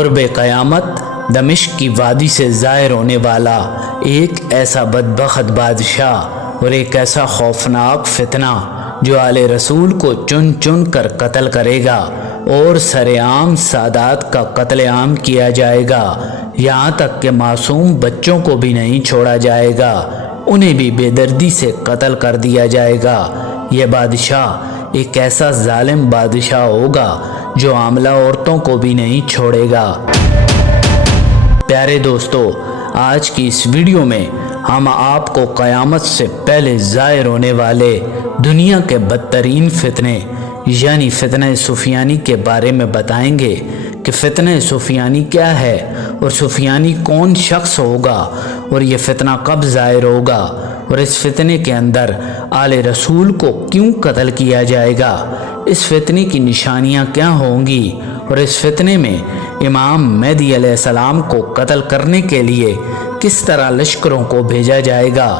قرب قیامت دمشق کی وادی سے ظاہر ہونے والا ایک ایسا بدبخت بادشاہ اور ایک ایسا خوفناک فتنہ جو آل رسول کو چن چن کر قتل کرے گا اور سر عام سادات کا قتل عام کیا جائے گا، یہاں تک کہ معصوم بچوں کو بھی نہیں چھوڑا جائے گا، انہیں بھی بے دردی سے قتل کر دیا جائے گا۔ یہ بادشاہ ایک ایسا ظالم بادشاہ ہوگا جو حاملہ عورتوں کو بھی نہیں چھوڑے گا۔ پیارے دوستو، آج کی اس ویڈیو میں ہم آپ کو قیامت سے پہلے ظاہر ہونے والے دنیا کے بدترین فتنے یعنی فتنہ سفیانی کے بارے میں بتائیں گے کہ فتنہ سفیانی کیا ہے اور سفیانی کون شخص ہوگا اور یہ فتنہ کب ظاہر ہوگا، اور اس فتنے کے اندر آل رسول کو کیوں قتل کیا جائے گا، اس فتنے کی نشانیاں کیا ہوں گی، اور اس فتنے میں امام مہدی علیہ السلام کو قتل کرنے کے لیے کس طرح لشکروں کو بھیجا جائے گا،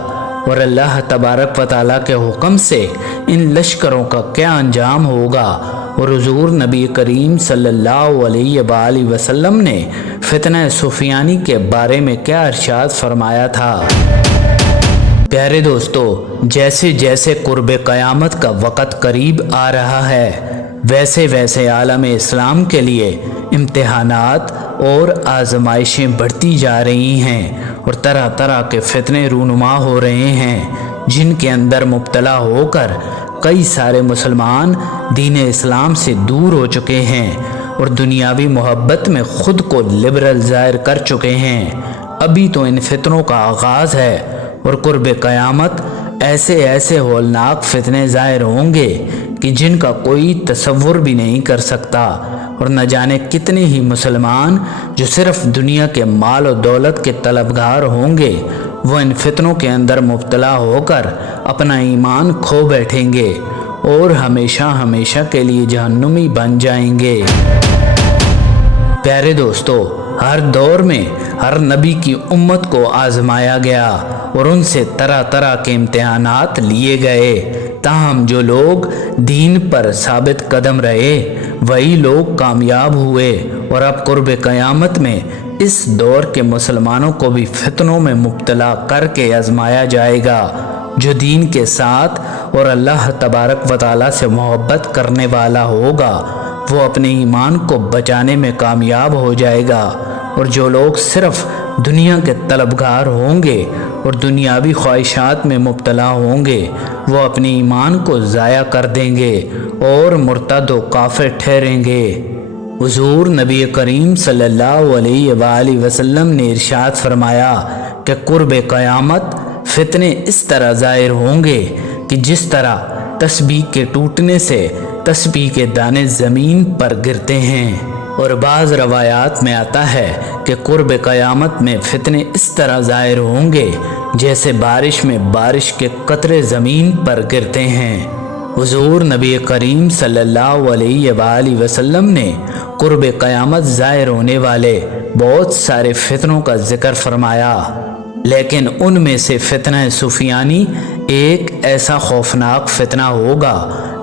اور اللہ تبارک و تعالیٰ کے حکم سے ان لشکروں کا کیا انجام ہوگا، اور حضور نبی کریم صلی اللہ علیہ وآلہ وسلم نے فتنہ سفیانی کے بارے میں کیا ارشاد فرمایا تھا۔ پیارے دوستو، جیسے جیسے قرب قیامت کا وقت قریب آ رہا ہے ویسے ویسے عالم اسلام کے لیے امتحانات اور آزمائشیں بڑھتی جا رہی ہیں اور طرح طرح کے فتنے رونما ہو رہے ہیں جن کے اندر مبتلا ہو کر کئی سارے مسلمان دین اسلام سے دور ہو چکے ہیں اور دنیاوی محبت میں خود کو لبرل ظاہر کر چکے ہیں۔ ابھی تو ان فتنوں کا آغاز ہے اور قرب قیامت ایسے ایسے ہولناک فتنے ظاہر ہوں گے کہ جن کا کوئی تصور بھی نہیں کر سکتا، اور نہ جانے کتنے ہی مسلمان جو صرف دنیا کے مال و دولت کے طلبگار ہوں گے وہ ان فتنوں کے اندر مبتلا ہو کر اپنا ایمان کھو بیٹھیں گے اور ہمیشہ ہمیشہ کے لیے جہنمی بن جائیں گے۔ پیارے دوستو، ہر دور میں ہر نبی کی امت کو آزمایا گیا اور ان سے طرح طرح کے امتحانات لیے گئے، تاہم جو لوگ دین پر ثابت قدم رہے وہی لوگ کامیاب ہوئے، اور اب قرب قیامت میں اس دور کے مسلمانوں کو بھی فتنوں میں مبتلا کر کے آزمایا جائے گا۔ جو دین کے ساتھ اور اللہ تبارک و تعالیٰ سے محبت کرنے والا ہوگا وہ اپنے ایمان کو بچانے میں کامیاب ہو جائے گا، اور جو لوگ صرف دنیا کے طلبگار ہوں گے اور دنیاوی خواہشات میں مبتلا ہوں گے وہ اپنے ایمان کو ضائع کر دیں گے اور مرتد و کافر ٹھہریں گے۔ حضور نبی کریم صلی اللہ علیہ وآلہ وسلم نے ارشاد فرمایا کہ قرب قیامت فتنے اس طرح ظاہر ہوں گے کہ جس طرح تسبیح کے ٹوٹنے سے تسبیح کے دانے زمین پر گرتے ہیں، اور بعض روایات میں آتا ہے کہ قرب قیامت میں فتنے اس طرح ظاہر ہوں گے جیسے بارش میں بارش کے قطرے زمین پر گرتے ہیں۔ حضور نبی کریم صلی اللہ علیہ وآلہ وسلم نے قرب قیامت ظاہر ہونے والے بہت سارے فتنوں کا ذکر فرمایا، لیکن ان میں سے فتنہ سفیانی ایک ایسا خوفناک فتنہ ہوگا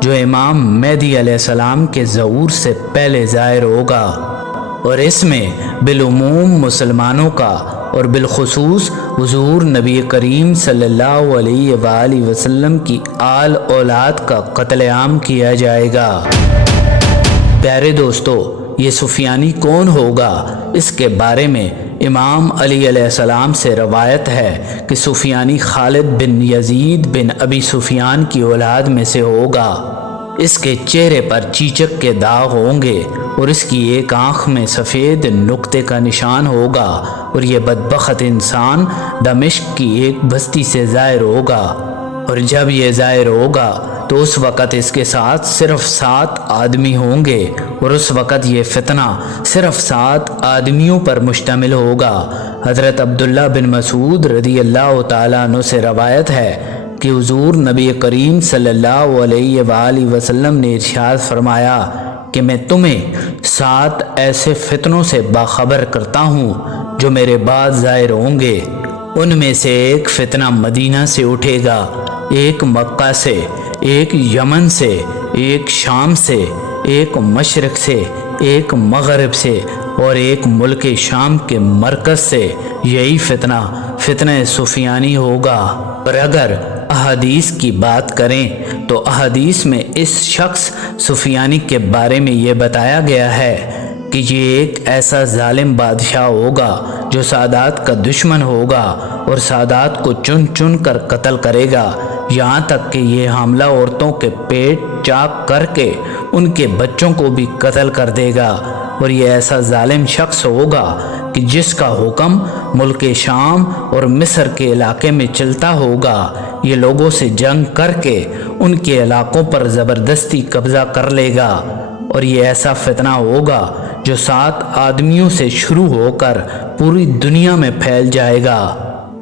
جو امام مہدی علیہ السلام کے ظہور سے پہلے ظاہر ہوگا، اور اس میں بالعموم مسلمانوں کا اور بالخصوص حضور نبی کریم صلی اللہ علیہ وآلہ وسلم کی آل اولاد کا قتل عام کیا جائے گا۔ پیارے دوستو، یہ سفیانی کون ہوگا اس کے بارے میں امام علی علیہ السلام سے روایت ہے کہ سفیانی خالد بن یزید بن ابی سفیان کی اولاد میں سے ہوگا۔ اس کے چہرے پر چیچک کے داغ ہوں گے اور اس کی ایک آنکھ میں سفید نقطے کا نشان ہوگا، اور یہ بدبخت انسان دمشق کی ایک بستی سے ظاہر ہوگا، اور جب یہ ظاہر ہوگا تو اس وقت اس کے ساتھ صرف 7 آدمی ہوں گے، اور اس وقت یہ فتنہ صرف 7 آدمیوں پر مشتمل ہوگا۔ حضرت عبداللہ بن مسعود رضی اللہ تعالیٰ عنہ سے روایت ہے کہ حضور نبی کریم صلی اللہ علیہ وآلہ وسلم نے ارشاد فرمایا کہ میں تمہیں 7 ایسے فتنوں سے باخبر کرتا ہوں جو میرے بعد ظاہر ہوں گے۔ ان میں سے ایک فتنہ مدینہ سے اٹھے گا، ایک مکہ سے، ایک یمن سے، ایک شام سے، ایک مشرق سے، ایک مغرب سے، اور ایک ملک شام کے مرکز سے یہی فتنہ سفیانی ہوگا۔ اور اگر احادیث کی بات کریں تو احادیث میں اس شخص سفیانی کے بارے میں یہ بتایا گیا ہے کہ یہ ایک ایسا ظالم بادشاہ ہوگا جو سادات کا دشمن ہوگا اور سادات کو چن چن کر قتل کرے گا، یہاں تک کہ یہ حاملہ عورتوں کے پیٹ چاک کر کے ان کے بچوں کو بھی قتل کر دے گا۔ اور یہ ایسا ظالم شخص ہوگا کہ جس کا حکم ملک شام اور مصر کے علاقے میں چلتا ہوگا، یہ لوگوں سے جنگ کر کے ان کے علاقوں پر زبردستی قبضہ کر لے گا۔ اور یہ ایسا فتنہ ہوگا جو 7 آدمیوں سے شروع ہو کر پوری دنیا میں پھیل جائے گا۔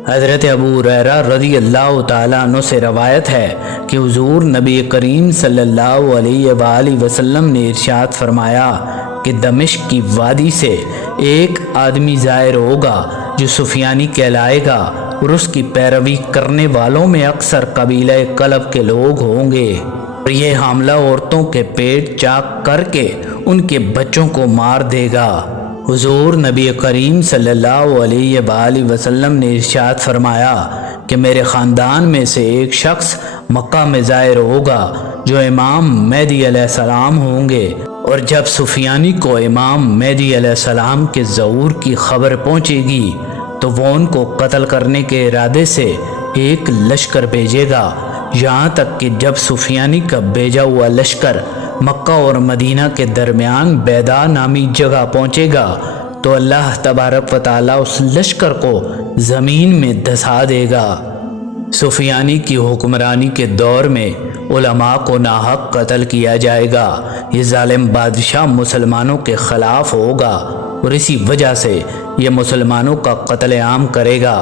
حضرت ابو ہریرہ رضی اللہ تعالیٰ عنہ سے روایت ہے کہ حضور نبی کریم صلی اللہ علیہ وآلہ وسلم نے ارشاد فرمایا کہ دمشق کی وادی سے ایک آدمی ظاہر ہوگا جو سفیانی کہلائے گا، اور اس کی پیروی کرنے والوں میں اکثر قبیلہ کلب کے لوگ ہوں گے، اور یہ حاملہ عورتوں کے پیٹ چاک کر کے ان کے بچوں کو مار دے گا۔ حضور نبی کریم صلی اللہ علیہ وآلہ وسلم نے ارشاد فرمایا کہ میرے خاندان میں سے ایک شخص مکہ میں ظاہر ہوگا جو امام مہدی علیہ السلام ہوں گے، اور جب سفیانی کو امام مہدی علیہ السلام کے ظہور کی خبر پہنچے گی تو وہ ان کو قتل کرنے کے ارادے سے ایک لشکر بھیجے گا، یہاں تک کہ جب سفیانی کا بھیجا ہوا لشکر مکہ اور مدینہ کے درمیان بیدا نامی جگہ پہنچے گا تو اللہ تبارک و تعالیٰ اس لشکر کو زمین میں دھسا دے گا۔ سفیانی کی حکمرانی کے دور میں علماء کو ناحق قتل کیا جائے گا۔ یہ ظالم بادشاہ مسلمانوں کے خلاف ہوگا اور اسی وجہ سے یہ مسلمانوں کا قتل عام کرے گا۔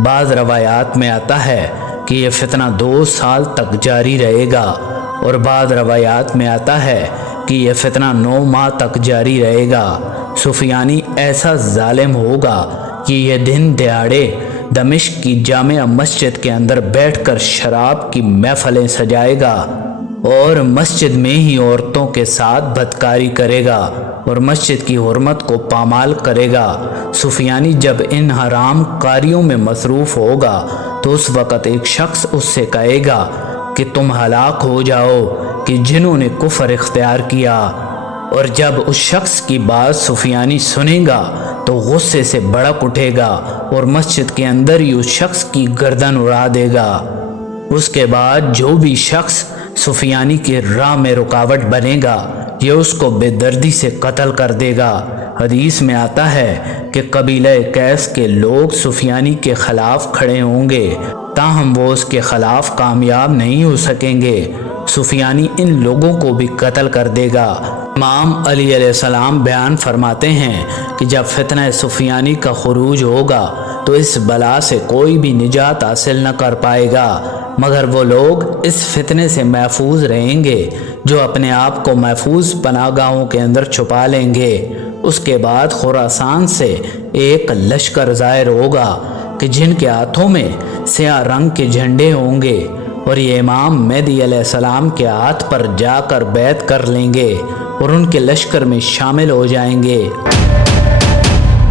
بعض روایات میں آتا ہے کہ یہ فتنہ 2 سال تک جاری رہے گا، اور بعض روایات میں آتا ہے کہ یہ فتنہ 9 ماہ تک جاری رہے گا۔ سفیانی ایسا ظالم ہوگا کہ یہ دن دہاڑے دمشق کی جامع مسجد کے اندر بیٹھ کر شراب کی محفلیں سجائے گا اور مسجد میں ہی عورتوں کے ساتھ بدکاری کرے گا اور مسجد کی حرمت کو پامال کرے گا۔ سفیانی جب ان حرام کاریوں میں مصروف ہوگا تو اس وقت ایک شخص اس سے کہے گا کہ تم ہلاک ہو جاؤ کہ جنہوں نے کفر اختیار کیا، اور جب اس شخص کی بات سفیانی سنے گا تو غصے سے بھڑک اٹھے گا اور مسجد کے اندر ہی اس شخص کی گردن اڑا دے گا۔ اس کے بعد جو بھی شخص سفیانی کے راہ میں رکاوٹ بنے گا یہ اس کو بے دردی سے قتل کر دے گا۔ حدیث میں آتا ہے کہ قبیلہ قیس کے لوگ سفیانی کے خلاف کھڑے ہوں گے، تاہم وہ اس کے خلاف کامیاب نہیں ہو سکیں گے۔ سفیانی ان لوگوں کو بھی قتل کر دے گا۔ امام علی علیہ السلام بیان فرماتے ہیں کہ جب فتنہ سفیانی کا خروج ہوگا تو اس بلا سے کوئی بھی نجات حاصل نہ کر پائے گا مگر وہ لوگ اس فتنے سے محفوظ رہیں گے جو اپنے آپ کو محفوظ پناہ گاہوں کے اندر چھپا لیں گے۔ اس کے بعد خراسان سے ایک لشکر ظاہر ہوگا کہ جن کے ہاتھوں میں سیاہ رنگ کے جھنڈے ہوں گے، اور یہ امام مہدی علیہ السلام کے ہاتھ پر جا کر بیعت کر لیں گے اور ان کے لشکر میں شامل ہو جائیں گے۔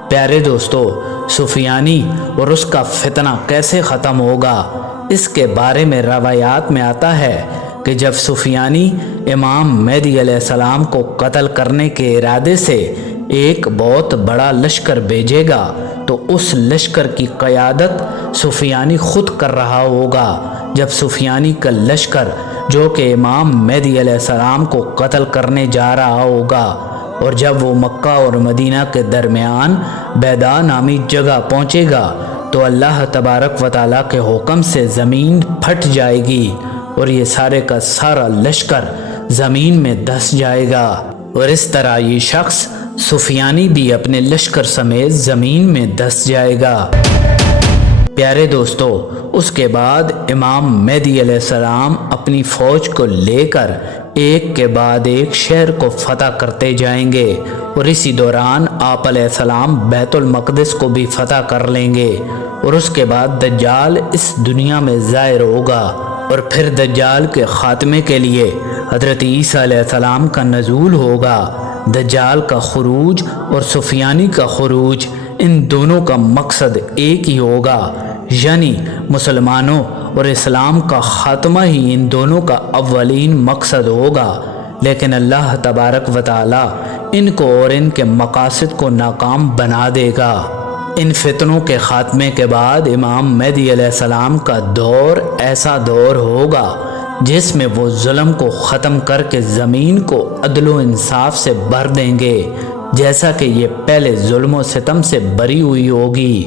پیارے دوستو، سفیانی اور اس کا فتنہ کیسے ختم ہوگا اس کے بارے میں روایات میں آتا ہے کہ جب سفیانی امام مہدی علیہ السلام کو قتل کرنے کے ارادے سے ایک بہت بڑا لشکر بھیجے گا تو اس لشکر کی قیادت سفیانی خود کر رہا ہوگا۔ جب سفیانی کا لشکر جو کہ امام مہدی علیہ السلام کو قتل کرنے جا رہا ہوگا، اور جب وہ مکہ اور مدینہ کے درمیان بیدا نامی جگہ پہنچے گا تو اللہ تبارک و تعالیٰ کے حکم سے زمین پھٹ جائے گی اور یہ سارے کا سارا لشکر زمین میں دھس جائے گا، اور اس طرح یہ شخص سفیانی بھی اپنے لشکر سمیت زمین میں دھس جائے گا۔ پیارے دوستو، اس کے بعد امام مہدی علیہ السلام اپنی فوج کو لے کر ایک کے بعد ایک شہر کو فتح کرتے جائیں گے، اور اسی دوران آپ علیہ السلام بیت المقدس کو بھی فتح کر لیں گے، اور اس کے بعد دجال اس دنیا میں ظاہر ہوگا، اور پھر دجال کے خاتمے کے لیے حضرت عیسیٰ علیہ السلام کا نزول ہوگا۔ دجال کا خروج اور سفیانی کا خروج، ان دونوں کا مقصد ایک ہی ہوگا، یعنی مسلمانوں اور اسلام کا خاتمہ ہی ان دونوں کا اولین مقصد ہوگا۔ لیکن اللہ تبارک و تعالی ان کو اور ان کے مقاصد کو ناکام بنا دے گا۔ ان فتنوں کے خاتمے کے بعد امام مہدی علیہ السلام کا دور ایسا دور ہوگا جس میں وہ ظلم کو ختم کر کے زمین کو عدل و انصاف سے بھر دیں گے، جیسا کہ یہ پہلے ظلم و ستم سے بری ہوئی ہوگی۔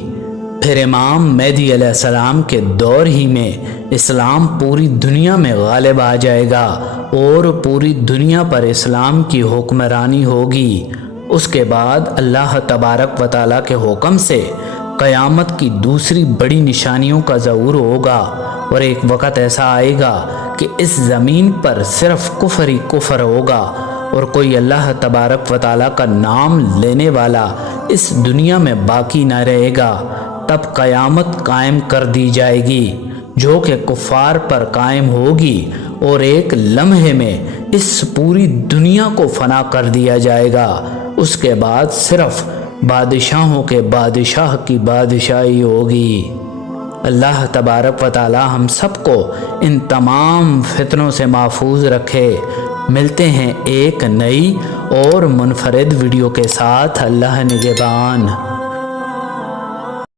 پھر امام مہدی علیہ السلام کے دور ہی میں اسلام پوری دنیا میں غالب آ جائے گا اور پوری دنیا پر اسلام کی حکمرانی ہوگی۔ اس کے بعد اللہ تبارک و تعالیٰ کے حکم سے قیامت کی دوسری بڑی نشانیوں کا ظہور ہوگا، اور ایک وقت ایسا آئے گا کہ اس زمین پر صرف کفر ہی کفر ہوگا اور کوئی اللہ تبارک و تعالیٰ کا نام لینے والا اس دنیا میں باقی نہ رہے گا۔ تب قیامت قائم کر دی جائے گی جو کہ کفار پر قائم ہوگی، اور ایک لمحے میں اس پوری دنیا کو فنا کر دیا جائے گا۔ اس کے بعد صرف بادشاہوں کے بادشاہ کی بادشاہی ہوگی۔ اللہ تبارک و تعالی ہم سب کو ان تمام فتنوں سے محفوظ رکھے۔ ملتے ہیں ایک نئی اور منفرد ویڈیو کے ساتھ۔ اللہ نگہبان۔